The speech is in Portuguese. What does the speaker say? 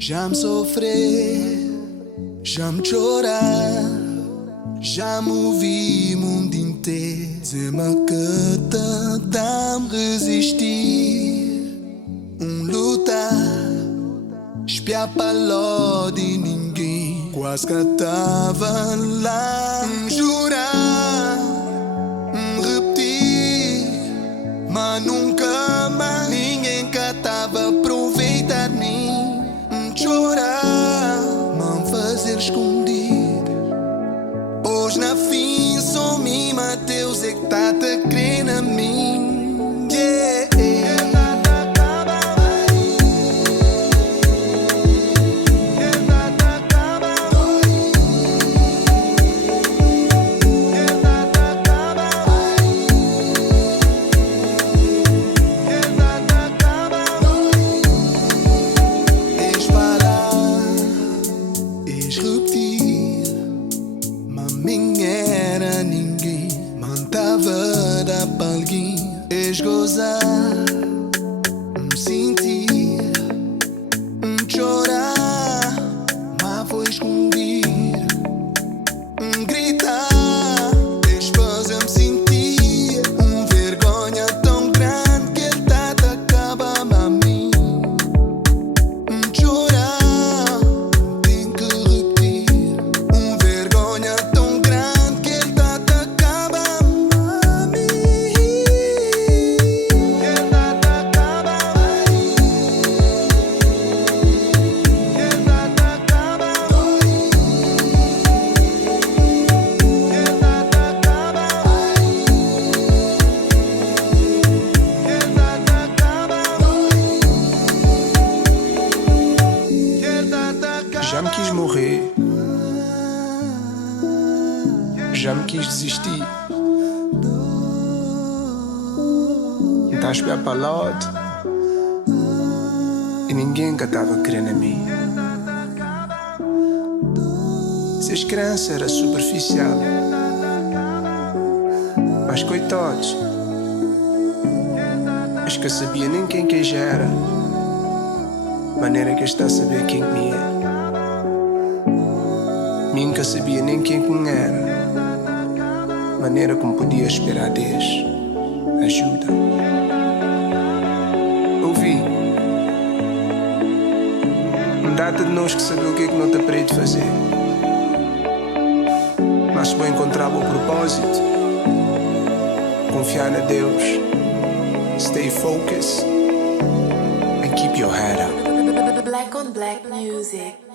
Já me sofrer, já me chorar, já me ouvi o mundo inteiro dizer-me que tentamos resistir. Lutar, espiar para lá de ninguém, quase que estava lá. Jurar, repetir, mas nunca mais ninguém que estava a aproveitar de mim. Chorar, não fazer escondido, pois na fim só me Mateus é que tá a crer na mim. Yeah. Era ninguém, mantava da palguinha, esgozar, sentir, chorar, mas foi escondido, gritar, fazer-me sentir vergonha tão grande que ele tá a acabar a mim. Chorar, tenho que repetir, vergonha tão grande que ele tá a acabar a mim. Ele tá a acabar a mim. Ele tá a acabar a mim. Ele tá a acabar a mim. Ele tá a acabar a mim. Já me quis morrer, já me quis desistir. Tá a espiar para lado e ninguém que estava querendo a mim. Se a esperança era superficial, mas coitados, acho que eu sabia nem quem que já era, maneira que está a saber quem que me é. Nunca sabia nem quem que me era, maneira como podia esperar Deus ajuda. Ouvi data de nós que saber o que é que não te aprende fazer, mas se vou encontrar o propósito, confiar na Deus, stay focused and keep your head up. Black on Black music.